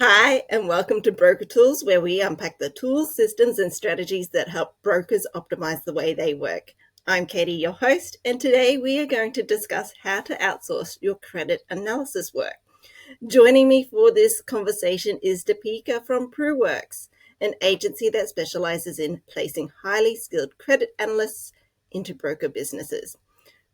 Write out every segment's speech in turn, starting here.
Hi, and welcome to BrokerTools, where we unpack the tools, systems, and strategies that help brokers optimize the way they work. I'm Katie, your host, and today we are going to discuss how to outsource your credit analysis work. Joining me for this conversation is Deepika from Proowrx, an agency that specializes in placing highly skilled credit analysts into broker businesses.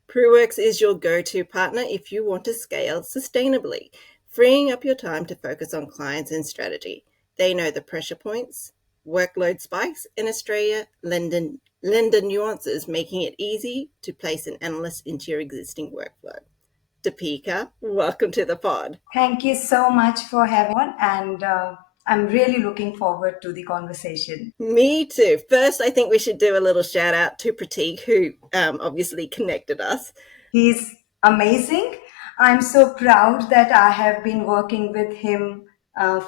Proowrx is your go-to partner if you want to scale sustainably, freeing up your time to focus on clients and strategy. They know the pressure points, workload spikes, and Australia lender nuances, making it easy to place an analyst into your existing workflow. Deepika, welcome to the pod. Thank you so much for having on, and I'm really looking forward to the conversation. Me too. First, I think we should do a little shout out to Pratik, who obviously connected us. He's amazing. I'm so proud that I have been working with him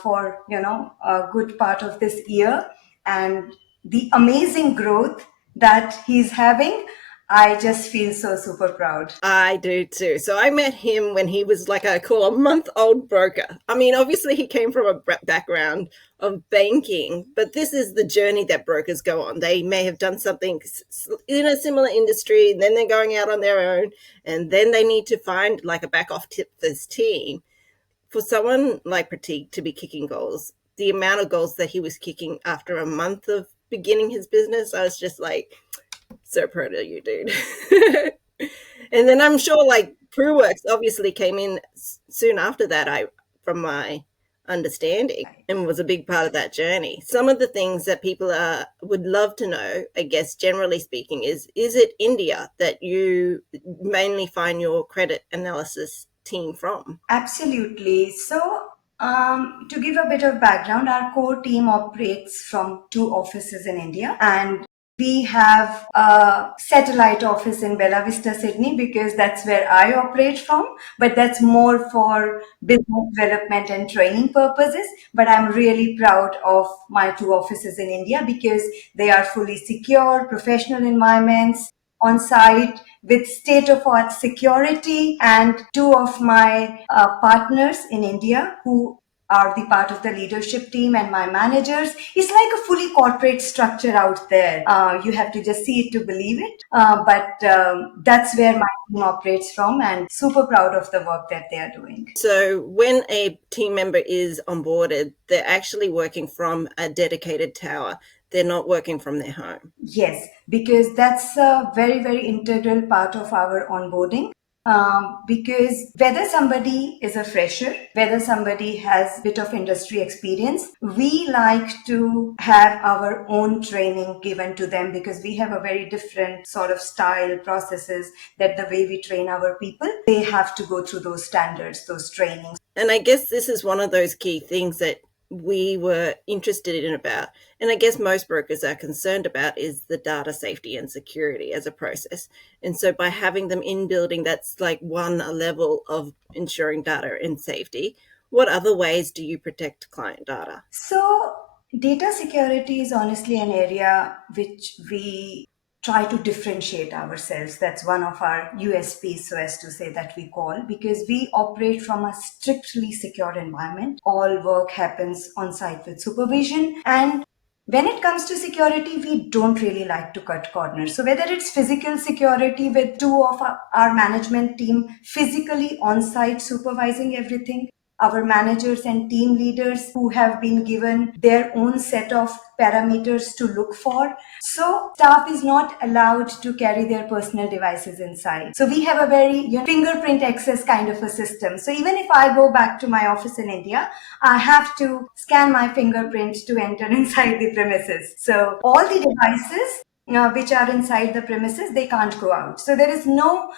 for a good part of this year, and the amazing growth that he's having. I just feel so super proud. I do too. So I met him when he was like I call a month-old broker. I mean, obviously he came from a background of banking, but this is the journey that brokers go on. They may have done something in a similar industry, and then they're going out on their own, and then they need to find like a back off tip for this team. For someone like Pratik to be kicking goals, the amount of goals that he was kicking after a month of beginning his business, I was just like, so proud of you, dude. And then I'm sure like Proowrx obviously came in soon after that, I from my understanding, and was a big part of that journey. Some of the things that people would love to know, I guess generally speaking, is it India that you mainly find your credit analysis team from? Absolutely. So, to give a bit of background, our core team operates from two offices in India, and we have a satellite office in Bella Vista, Sydney, because that's where I operate from. But that's more for business development and training purposes. But I'm really proud of my two offices in India because they are fully secure, professional environments on site with state of art security, and two of my partners in India who are the part of the leadership team and my managers. It's like a fully corporate structure out there. You have to just see it to believe it. But that's where my team operates from, and super proud of the work that they are doing. So when a team member is onboarded, they're actually working from a dedicated tower. They're not working from their home. Yes, because that's a very, very integral part of our onboarding. Because whether somebody is a fresher, whether somebody has a bit of industry experience, we like to have our own training given to them because we have a very different sort of style processes that the way we train our people, they have to go through those standards, those trainings. And I guess this is one of those key things that we were interested in about, and I guess most brokers are concerned about, is the data safety and security as a process. And so by having them in building, that's like one level of ensuring data and safety. What other ways do you protect client data? So, data security is honestly an area which we try to differentiate ourselves. That's one of our USPs, so as to say, that we call, because we operate from a strictly secure environment. All work happens on site with supervision. And when it comes to security, we don't really like to cut corners. So, whether it's physical security with two of our management team physically on site supervising everything, our managers and team leaders who have been given their own set of parameters to look for. So staff is not allowed to carry their personal devices inside. So we have a very fingerprint access kind of a system. So even if I go back to my office in India, I have to scan my fingerprint to enter inside the premises. So all the devices which are inside the premises, they can't go out. So there is no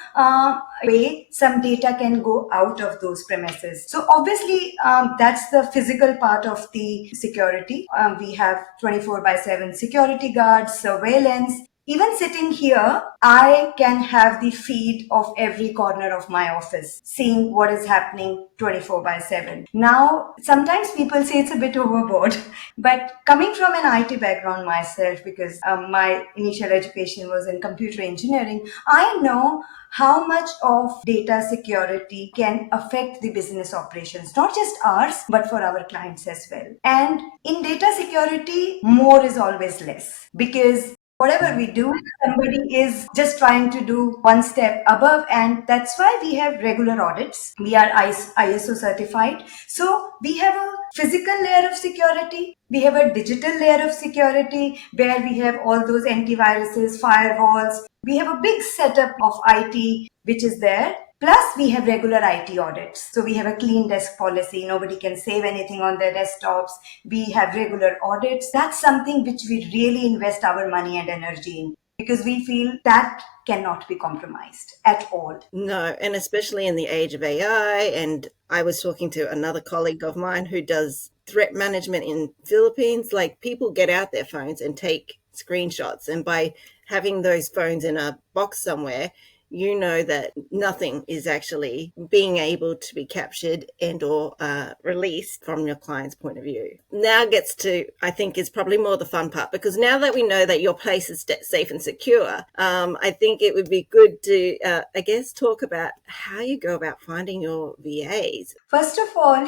way some data can go out of those premises. So obviously, that's the physical part of the security. We have 24/7 security guards, surveillance. Even sitting here, I can have the feed of every corner of my office, seeing what is happening 24 by 7. Now, sometimes people say it's a bit overboard, but coming from an IT background myself, because my initial education was in computer engineering, I know how much of data security can affect the business operations, not just ours, but for our clients as well. And in data security, more is always less, because whatever we do, somebody is just trying to do one step above, and that's why we have regular audits. We are ISO certified. So we have a physical layer of security, we have a digital layer of security where we have all those antiviruses, firewalls. We have a big setup of IT which is there. Plus, we have regular IT audits. So we have a clean desk policy. Nobody can save anything on their desktops. We have regular audits. That's something which we really invest our money and energy in, because we feel that cannot be compromised at all. No, and especially in the age of AI. And I was talking to another colleague of mine who does threat management in Philippines. Like, people get out their phones and take screenshots, and by having those phones in a box somewhere, you know that nothing is actually being able to be captured and or released from your client's point of view. Now gets to, I think, is probably more the fun part, because now that we know that your place is safe and secure, I think it would be good to, I guess, talk about how you go about finding your VAs. First of all,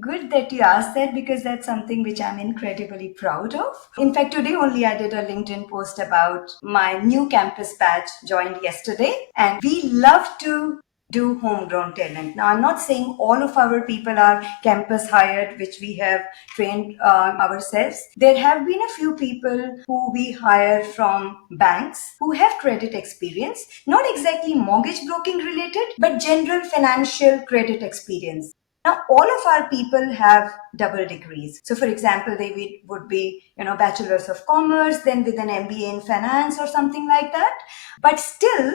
good that you asked that, because that's something which I'm incredibly proud of. In fact, today only I did a LinkedIn post about my new campus batch joined yesterday, and we love to do homegrown talent. Now, I'm not saying all of our people are campus hired, which we have trained ourselves. There have been a few people who we hire from banks who have credit experience, not exactly mortgage broking related, but general financial credit experience. Now, all of our people have double degrees. So, for example, they would be, bachelors of commerce, then with an MBA in finance or something like that. But still,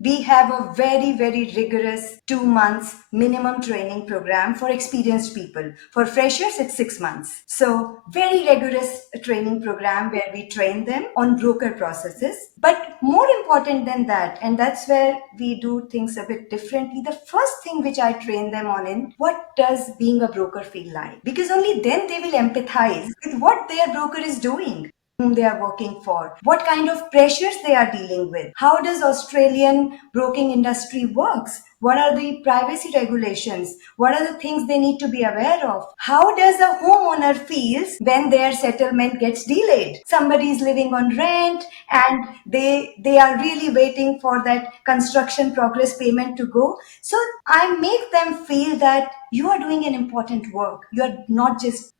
we have a very, very rigorous 2 months minimum training program for experienced people. For freshers, it's 6 months. So very rigorous training program where we train them on broker processes. But more important than that, and that's where we do things a bit differently, the first thing which I train them on in what does being a broker feel like? Because only then they will empathize with what their broker is doing, whom they are working for, what kind of pressures they are dealing with, how does Australian broking industry works, what are the privacy regulations, what are the things they need to be aware of, how does a homeowner feels when their settlement gets delayed. Somebody is living on rent and they are really waiting for that construction progress payment to go. So I make them feel that you are doing an important work. You are not just,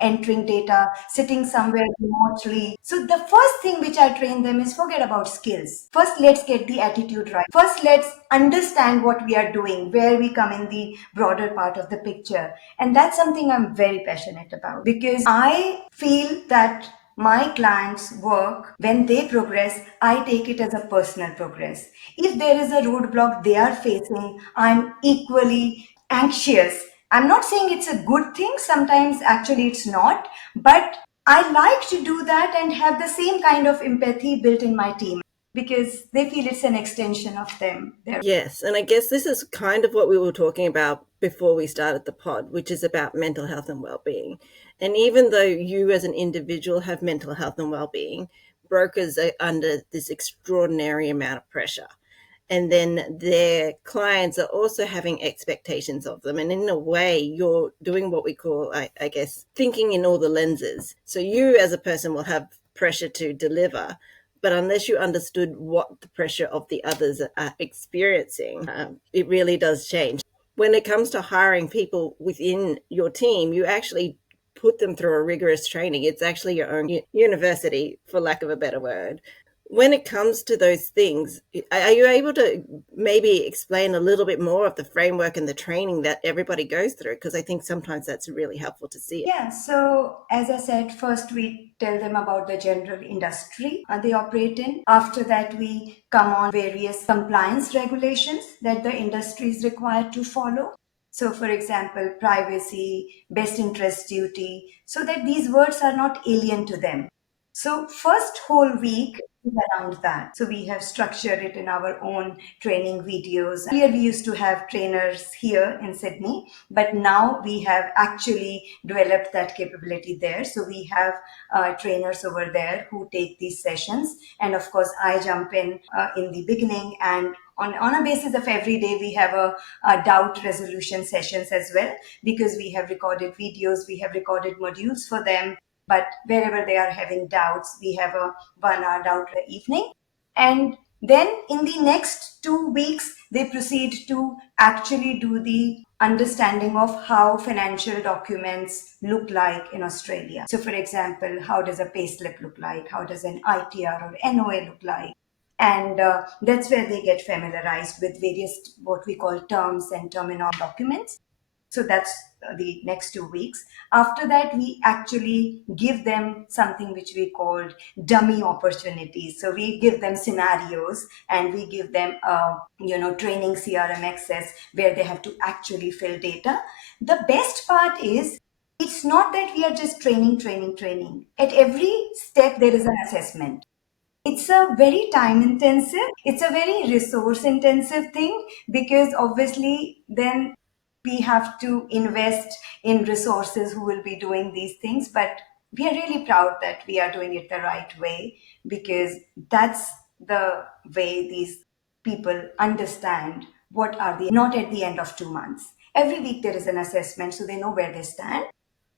entering data, sitting somewhere remotely. So the first thing which I train them is forget about skills. First, let's get the attitude right. First, let's understand what we are doing, where we come in the broader part of the picture. And that's something I'm very passionate about, because I feel that my clients' work, when they progress, I take it as a personal progress. If there is a roadblock they are facing, I'm equally anxious. I'm not saying it's a good thing, sometimes actually it's not, but I like to do that and have the same kind of empathy built in my team, because they feel it's an extension of them. Yes, and I guess this is kind of what we were talking about before we started the pod, which is about mental health and well-being. And even though you as an individual have mental health and well-being, brokers are under this extraordinary amount of pressure. And then their clients are also having expectations of them. And in a way, you're doing what we call, I guess, thinking in all the lenses. So you as a person will have pressure to deliver, but unless you understood what the pressure of the others are experiencing, it really does change. When it comes to hiring people within your team, you actually put them through a rigorous training. It's actually your own university, for lack of a better word. When it comes to those things, are you able to maybe explain a little bit more of the framework and the training that everybody goes through? Because I think sometimes that's really helpful to see. Yeah, so as I said, first we tell them about the general industry they operate in. After that, we come on various compliance regulations that the industry is required to follow. So, for example, privacy, best interest duty, so that these words are not alien to them. So first whole week is around that. So we have structured it in our own training videos. Earlier we used to have trainers here in Sydney, but now we have actually developed that capability there. So we have trainers over there who take these sessions, and of course I jump in the beginning, and on a basis of every day we have a doubt resolution sessions as well, because we have recorded videos, we have recorded modules for them. But wherever they are having doubts, we have a 1 hour doubt evening. And then in the next 2 weeks, they proceed to actually do the understanding of how financial documents look like in Australia. So, for example, how does a payslip look like? How does an ITR or NOA look like? And that's where they get familiarized with various what we call terms and terminology documents. So that's the next 2 weeks. After that, we actually give them something which we called dummy opportunities. So we give them scenarios, and we give them training CRM access where they have to actually fill data. The best part is it's not that we are just training. At every step there is an assessment. It's a very time intensive, it's a very resource intensive thing, because obviously then we have to invest in resources who will be doing these things. But we are really proud that we are doing it the right way, because that's the way these people understand what are the not at the end of 2 months. Every week there is an assessment, so they know where they stand,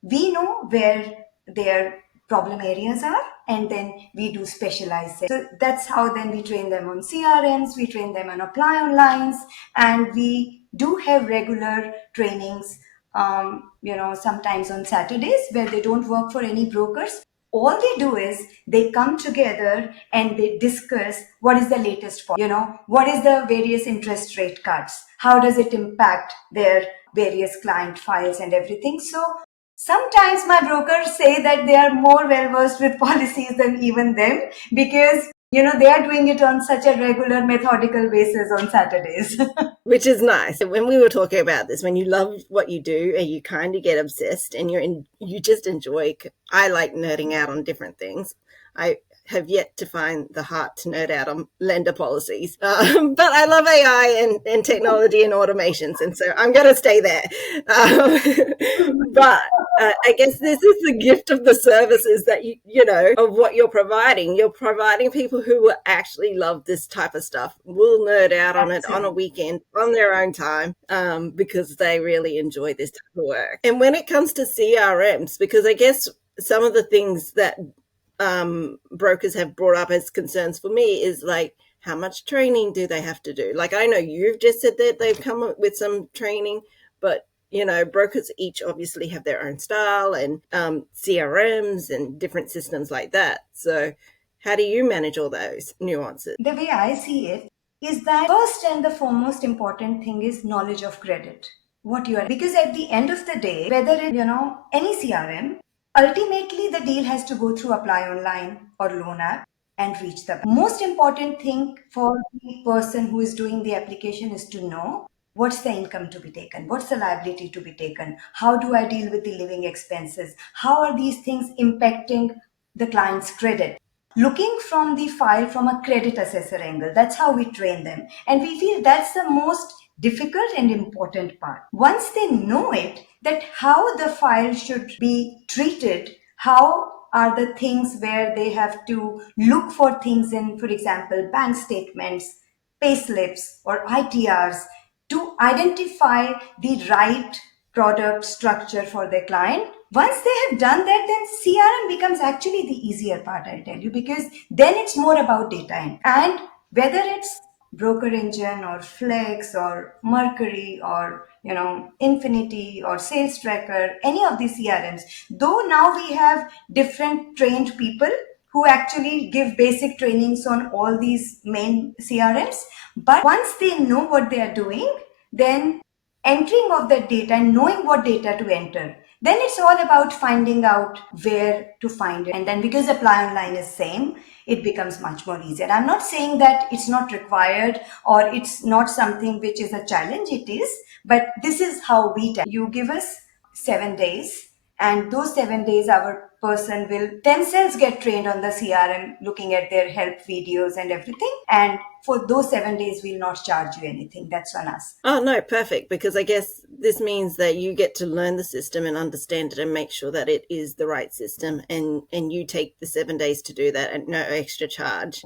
we know where their problem areas are, and then we do specialized. So that's how then we train them on CRMs, we train them on apply onlines, and we do have regular trainings, sometimes on Saturdays where they don't work for any brokers. All they do is they come together and they discuss what is the latest, what is the various interest rate cuts, how does it impact their various client files and everything. So sometimes my brokers say that they are more well versed with policies than even them, because they are doing it on such a regular methodical basis on Saturdays. Which is nice. When we were talking about this, when you love what you do and you kind of get obsessed and you just enjoy. I like nerding out on different things. I have yet to find the heart to nerd out on lender policies, but I love AI and technology and automations, and so I'm going to stay there. But I guess this is the gift of the services that of what you're providing. You're providing people who will actually love this type of stuff, will nerd out on it on a weekend on their own time, because they really enjoy this type of work. And when it comes to CRMs, because I guess some of the things that brokers have brought up as concerns for me is like, how much training do they have to do? Like, I know you've just said that they've come up with some training, but brokers each obviously have their own style and CRMs and different systems like that. So how do you manage all those nuances? The way I see it is that first and the foremost important thing is knowledge of credit. What you are, because at the end of the day, whether it, any CRM, ultimately the deal has to go through apply online or loan app and reach the most important thing for the person who is doing the application is to know what's the income to be taken, what's the liability to be taken, how do I deal with the living expenses, how are these things impacting the client's credit. Looking from the file from a credit assessor angle, that's how we train them, and we feel that's the most difficult and important part. Once they know it, that how the file should be treated, how are the things where they have to look for things in, for example, bank statements, pay slips or ITRs, to identify the right product structure for their client. Once they have done that, then CRM becomes actually the easier part, I'll tell you, because then it's more about data. And whether it's Broker Engine or Flex or Mercury or Infinity or Sales Tracker, any of these CRMs, though now we have different trained people who actually give basic trainings on all these main CRMs. But once they know what they are doing, then entering of that data and knowing what data to enter, then it's all about finding out where to find it. And then because apply online is same, it becomes much more easier. I'm not saying that it's not required or it's not something which is a challenge. It is, but this is how we tell you. Give us 7 days, and those 7 days our person will themselves get trained on the CRM, looking at their help videos and everything. And for those 7 days, we'll not charge you anything. That's on us. Oh, no, perfect. Because I guess this means that you get to learn the system and understand it and make sure that it is the right system. And you take the 7 days to do that at no extra charge,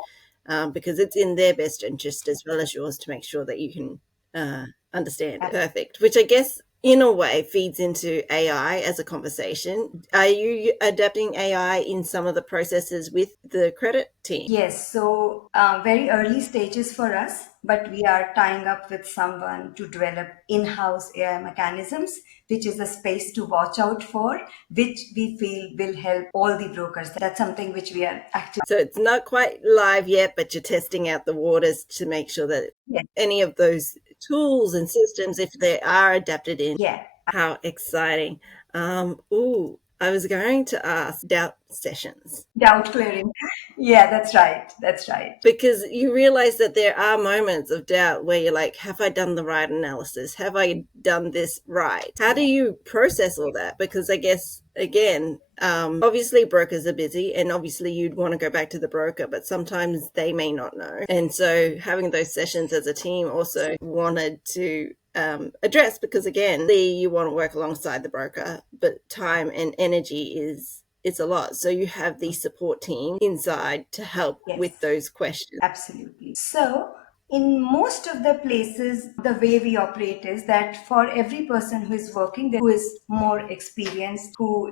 because it's in their best interest as well as yours to make sure that you can understand it. Perfect. Which I guess in a way feeds into AI as a conversation. Are you adapting AI in some of the processes with the credit team? Yes, so very early stages for us, but we are tying up with someone to develop in-house AI mechanisms, which is a space to watch out for, which we feel will help all the brokers. That's something which we are actively. So it's not quite live yet, but you're testing out the waters to make sure that Yeah. any of those tools and systems, if they are adapted in. Yeah. How exciting. I was going to ask doubt sessions. Doubt clearing. Yeah, that's right. That's right. Because you realize that there are moments of doubt where you're like, have I done the right analysis? Have I done this right? How do you process all that? Because I guess, again, obviously brokers are busy and obviously you'd want to go back to the broker, but sometimes they may not know. And so having those sessions as a team also wanted to address, because again, you want to work alongside the broker, but time and energy it's a lot. So you have the support team inside to help with those questions. Absolutely. So, in most of the places, the way we operate is that for every person who is working there, who is more experienced, who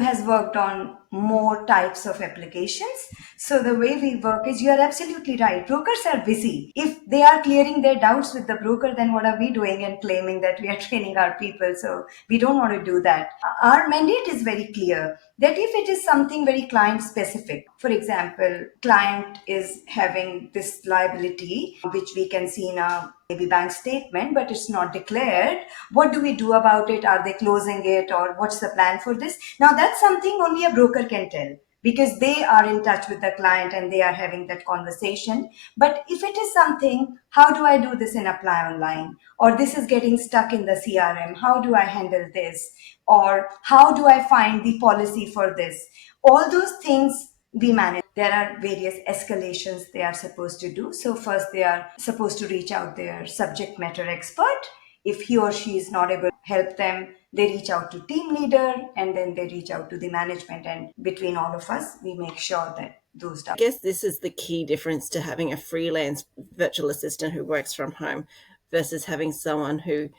has worked on more types of applications. So the way we work is, you are absolutely right. Brokers are busy. If they are clearing their doubts with the broker, then what are we doing and claiming that we are training our people? So we don't want to do that. Our mandate is very clear that if it is something very client specific, for example, client is having this liability, which we can see in a maybe bank statement, but it's not declared. What do we do about it? Are they closing it, or what's the plan for this? Now that's something only a broker can tell, because they are in touch with the client and they are having that conversation. But if it is something, how do I do this in apply online? Or this is getting stuck in the CRM, how do I handle this? Or how do I find the policy for this? All those things we manage. There are various escalations they are supposed to do. So first they are supposed to reach out their subject matter expert. If he or she is not able to help them, they reach out to team leader, and then they reach out to the management, and between all of us we make sure that those I guess this is the key difference to having a freelance virtual assistant who works from home versus having someone who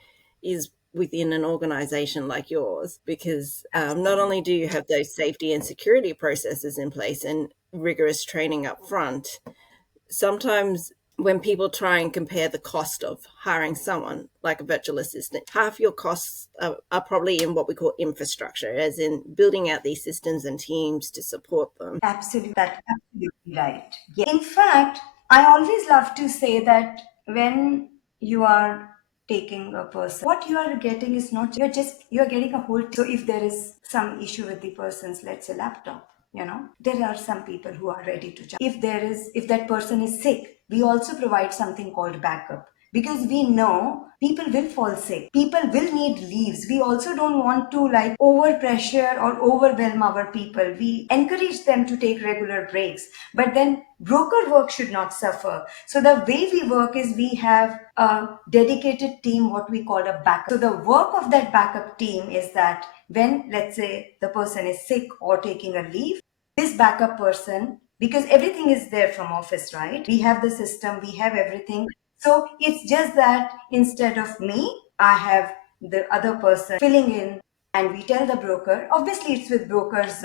is within an organization like yours, because not only do you have those safety and security processes in place and rigorous training up front, sometimes when people try and compare the cost of hiring someone like a virtual assistant, half your costs are probably in what we call infrastructure, as in building out these systems and teams to support them. Absolutely, that's absolutely right. Yeah. In fact, I always love to say that when you are taking a person, what you are getting is not, you're getting a whole. So if there is some issue with the person's, let's say, laptop, there are some people who are ready to jump. If that person is sick, we also provide something called backup, because we know people will fall sick, people will need leaves. We also don't want to like over pressure or overwhelm our people. We encourage them to take regular breaks, but then broker work should not suffer. So the way we work is, we have a dedicated team, what we call a backup. So the work of that backup team is that when, let's say, the person is sick or taking a leave, this backup person, because everything is there from office, right? We have the system, we have everything. So it's just that instead of me, I have the other person filling in, and we tell the broker. Obviously, it's with broker's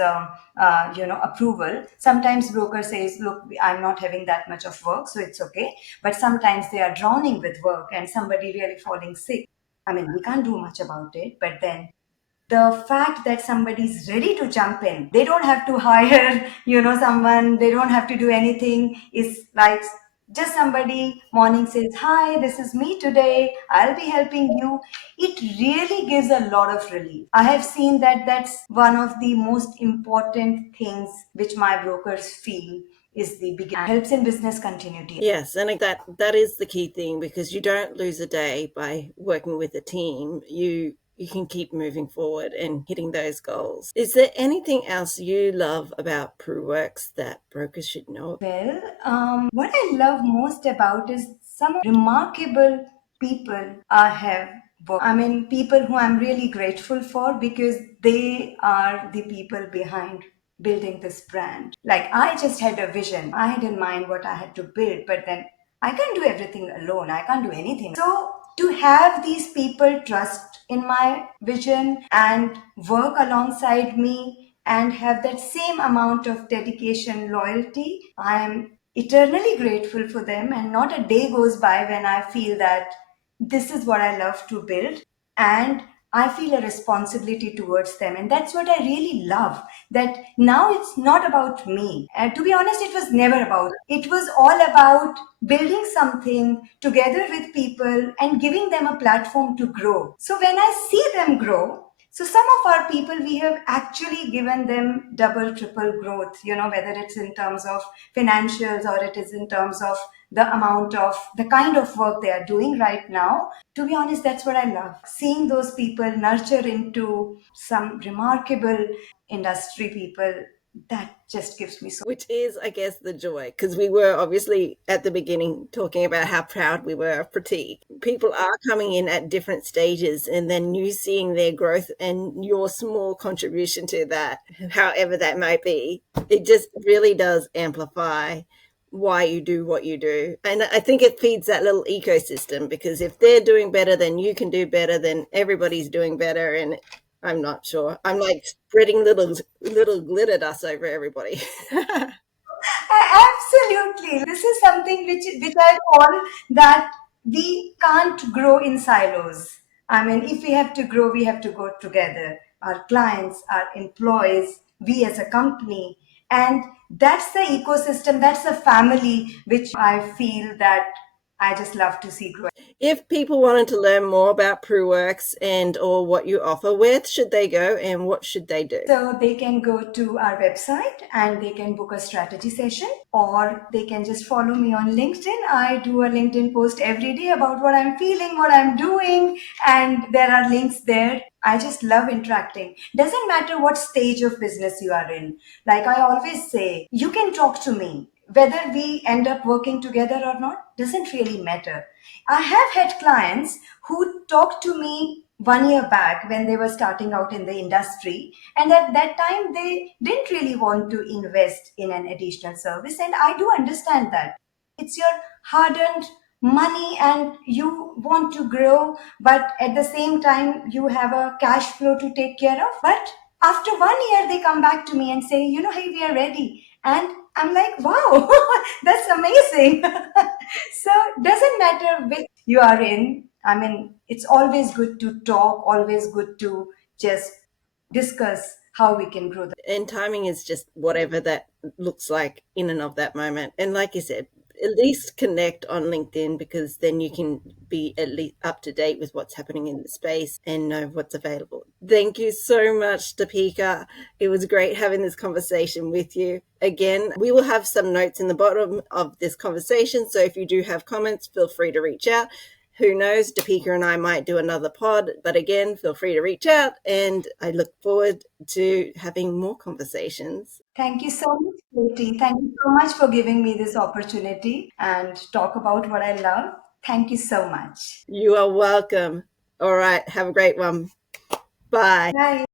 approval. Sometimes broker says, "Look, I'm not having that much of work, so it's okay." But sometimes they are drowning with work, and somebody really falling sick. I mean, we can't do much about it. But then the fact that somebody's ready to jump in, they don't have to hire someone, they don't have to do anything. Is like, just somebody morning says, "Hi, this is me today, I'll be helping you." It really gives a lot of relief. I have seen that that's one of the most important things which my brokers feel is the biggest, helps in business continuity. Yes, and that is the key thing, because you don't lose a day by working with a team. You you can keep moving forward and hitting those goals. Is there anything else you love about Proowrx that brokers should know? Well, what I love most about is some remarkable people I have worked. I mean, people who I'm really grateful for because they are the people behind building this brand. Like, I just had a vision. I had in mind what I had to build, but then I can't do everything alone. I can't do anything. So, to have these people trust in my vision and work alongside me and have that same amount of dedication, loyalty, I am eternally grateful for them. And not a day goes by when I feel that this is what I love to build. And I feel a responsibility towards them. And that's what I really love. That now it's not about me. And to be honest, it was never about. It was all about building something together with people and giving them a platform to grow. So when I see them grow, so some of our people, we have actually given them double, triple growth, whether it's in terms of financials or it is in terms of the amount of the kind of work they are doing right now. To be honest, that's what I love. Seeing those people nurture into some remarkable industry people, that just gives me so. Which is, I guess, the joy, because we were obviously at the beginning talking about how proud we were of Pratik. People are coming in at different stages, and then you seeing their growth and your small contribution to that, however that might be, it just really does amplify why you do what you do. And I think it feeds that little ecosystem, because if they're doing better, then you can do better, then everybody's doing better. And I'm not sure. I'm like spreading little glitter dust over everybody. Absolutely. This is something which I call that we can't grow in silos. I mean, if we have to grow, we have to go together. Our clients, our employees, we as a company. And that's the ecosystem, that's the family which I feel that I just love to see grow. If people wanted to learn more about Proowrx and or what you offer, where should they go and what should they do? So they can go to our website and they can book a strategy session, or they can just follow me on LinkedIn. I do a LinkedIn post every day about what I'm feeling, what I'm doing, and there are links there. I just love interacting. Doesn't matter what stage of business you are in. Like I always say, you can talk to me. Whether we end up working together or not doesn't really matter. I have had clients who talked to me 1 year back when they were starting out in the industry, and at that time they didn't really want to invest in an additional service. And I do understand that it's your hard earned money and you want to grow, but at the same time you have a cash flow to take care of. But after 1 year they come back to me and say, hey, we are ready. And I'm like, wow, that's amazing. So doesn't matter which you are in. I mean, it's always good to talk, always good to just discuss how we can grow. And timing is just whatever that looks like in and of that moment. And like you said, at least connect on LinkedIn, because then you can be at least up to date with what's happening in the space and know what's available. Thank you so much, Deepika. It was great having this conversation with you. Again, we will have some notes in the bottom of this conversation, so if you do have comments, feel free to reach out. Who knows, Deepika and I might do another pod, but again, feel free to reach out, and I look forward to having more conversations. Thank you so much, Katie. Thank you so much for giving me this opportunity and talk about what I love. Thank you so much. You are welcome. All right, have a great one. Bye. Bye.